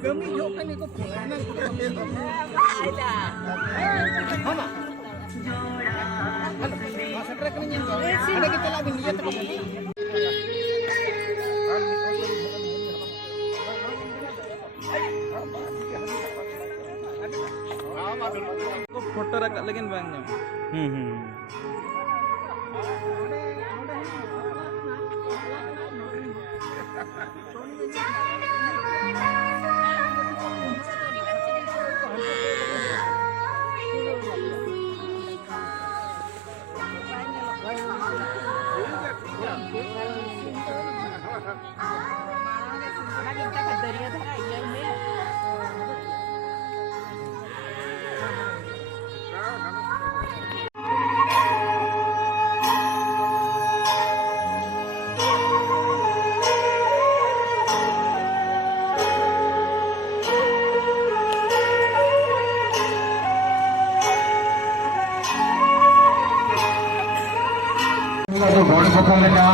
Kami yuk kan ikut pulang Mama. Masa rekening yang ada kita lagi dia terus. Foto rakat lagi bangnya. गोड़ पकड़ना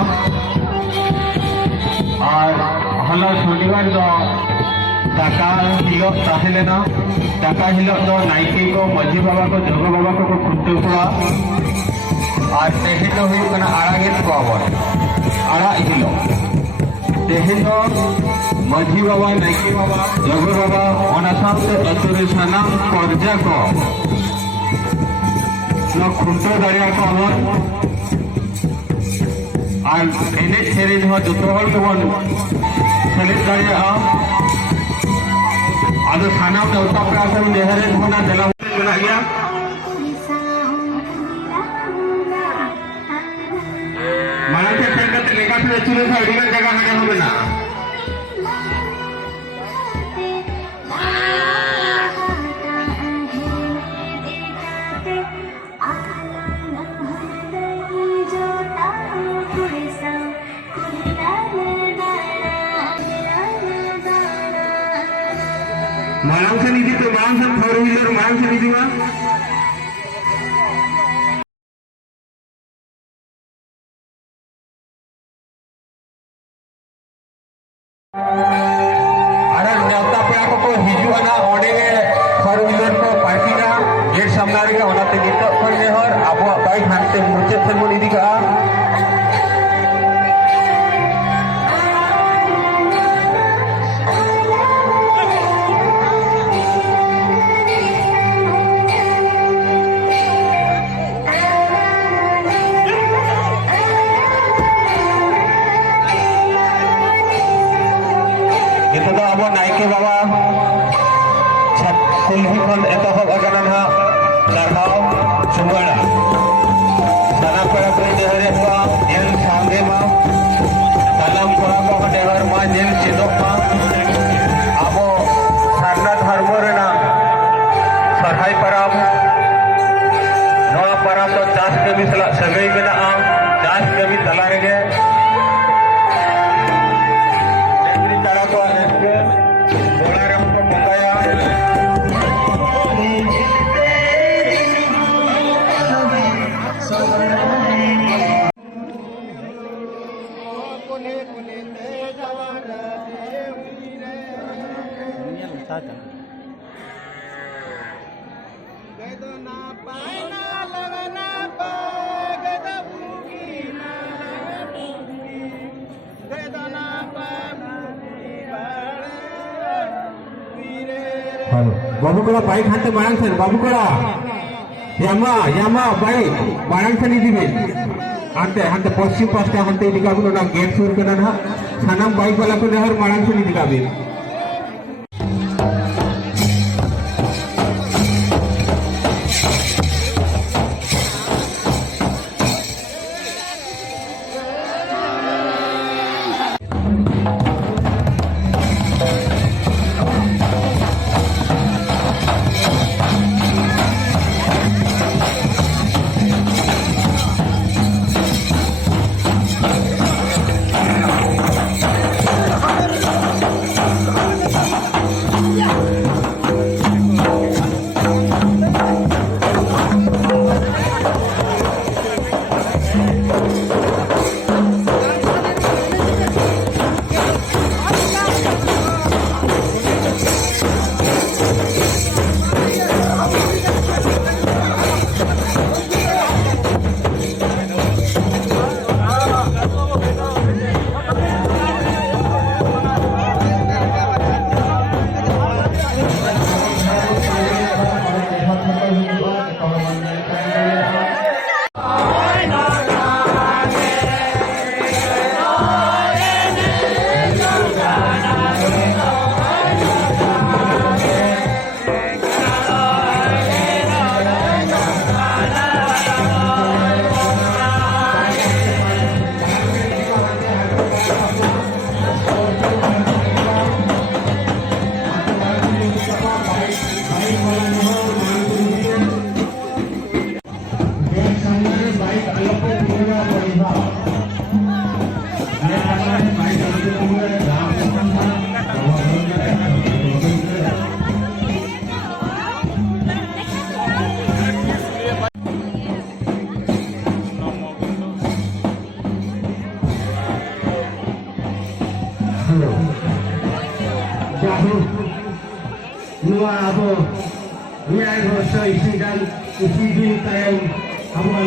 और हला शनिवार दो टाका हिलो ताहेलेना टाका हिलो दो नाइके को मजी बाबा को जग बाबा को खुंटे हुआ और तेहे तो हुई कना आड़ागे को आवर आड़ा हिलो तेहे तो मजी बाबा नाइके बाबा जग बाबा ओना साथे अतुरे सनाम पर्जा को न खुंटे दरिया को आवर और एने सेरेन हो जो हल केबन सेलेक्ट दाड़ियागआ आदो सानाम नेवता पेड़ा को नेहरे होना देला मेना गया मानते सेन करते लेका से चुरे से अडिगन जगह हागे होबेना मालूम से नहीं तो मालूम से फोर व्हीलर मालूम से नहीं दूंगा अरे नेवता पेड़ा को हिजुआ ना ओडे फोर व्हीलर को पार्टी ना गेट सामने का ओनाते नितो खन नेहर आबो बाइक हानते मुचे थे मन इदी का नायके बाबा कुल्ही खन एतहब अगना ना दाखाव सुमड़ा साना पेड़ा पे देहरे मा जेल सांगे मा तालाम कोरा को देहर मा जेल चेदो मा आबो सारना धर्म रेना सरहाय परब नवा परब तो चास के भी सगई मेना चास के भी तला रेगे बाबू कोड़ा बाइक हाथे मारंग से बाबू कोड़ा यामा बाइक मारंग से नहीं दिबे हाथे हाथे पश्चिम पास्ता हाथे दिखाबो ना गेट सुर करना ना सानाम बाइक वाला को नहर मारंग से नहीं दिखाबे nyawa abo yang hoso isi dan isi din tayang abo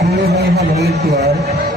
Kuya May Halay Tuwal